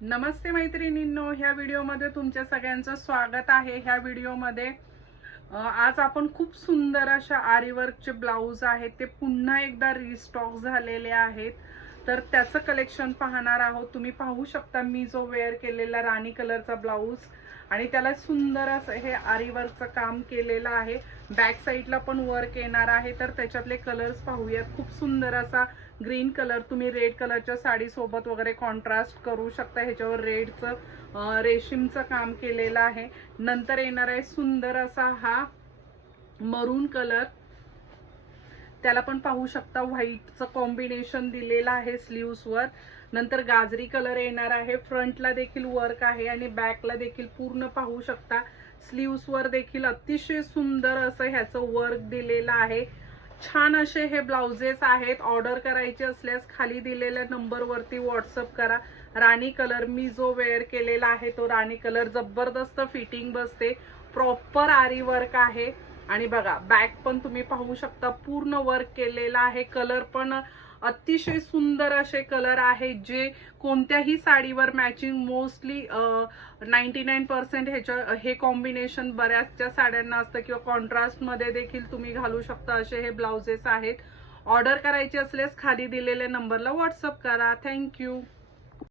नमस्ते मैत्रिणींनो, ह्या व्हिडिओमध्ये तुमच्या सगळ्यांचं स्वागत आहे। ह्या व्हिडिओमध्ये आज आपण खूप सुंदर अशा आरी वर्कचे ब्लाउज आहेत ते पुन्हा एकदा रिस्टॉक झालेले आहेत, तर त्याचं कलेक्शन पाहणार आहोत। तुम्ही पाहू शकता मी जो वेअर केलेला राणी कलरचा ब्लाउज आणि त्याला सुंदर असं हे आरी वर्कचं काम केलेलं आहे। बॅक साइडला पण वर्क येणार आहे, तर त्याच्यातले कलर्स पाहूयात। खूप सुंदर असा ग्रीन कलर तुम्ही रेड कलरच्या साडी सोबत वगैरे कॉन्ट्रास्ट करू शकता। ह्याच्यावर रेडचं रेशीमचं काम केलेलं आहे। नंतर येणार आहे सुंदर असा हा मरून कलर, त्याला पण पाहू शकता व्हाईटचं कॉम्बिनेशन दिलेलं आहे स्लीव्स वर। नंतर गाजरी कलर येणार आहे, फ्रंटला देखील वर्क आहे आणि बॅकला देखील पूर्ण पाहू शकता स्लीव्स वर देखील अतिशय सुंदर असं ह्याचं वर्क दिलेलं आहे। छान असे हे ब्लाउजेस आहेत। ऑर्डर करायचे असल्यास खाली दिलेल्या नंबरवरती व्हॉट्सअप करा। राणी कलर मी जो वेअर केलेला आहे तो राणी कलर, जबरदस्त फिटिंग बसते, प्रॉपर आरी वर्क आहे। आणि बघा बॅक पण तुम्ही पाहू शकता पूर्ण वर्क केलेला आहे। कलर पण अतिशय सुंदर असे कलर आहे जे कोणत्याही साडीवर मॅचिंग मोस्टली 99% ह्याच्या हे कॉम्बिनेशन बऱ्याचशा साड्यांना असतं किंवा कॉन्ट्रास्ट मध्ये देखील तुम्ही घालू शकता असे हे ब्लाउजेस आहेत। ऑर्डर करायचे असल्यास खाली दिलेल्या नंबरला व्हॉट्सअप करा। थँक्यू।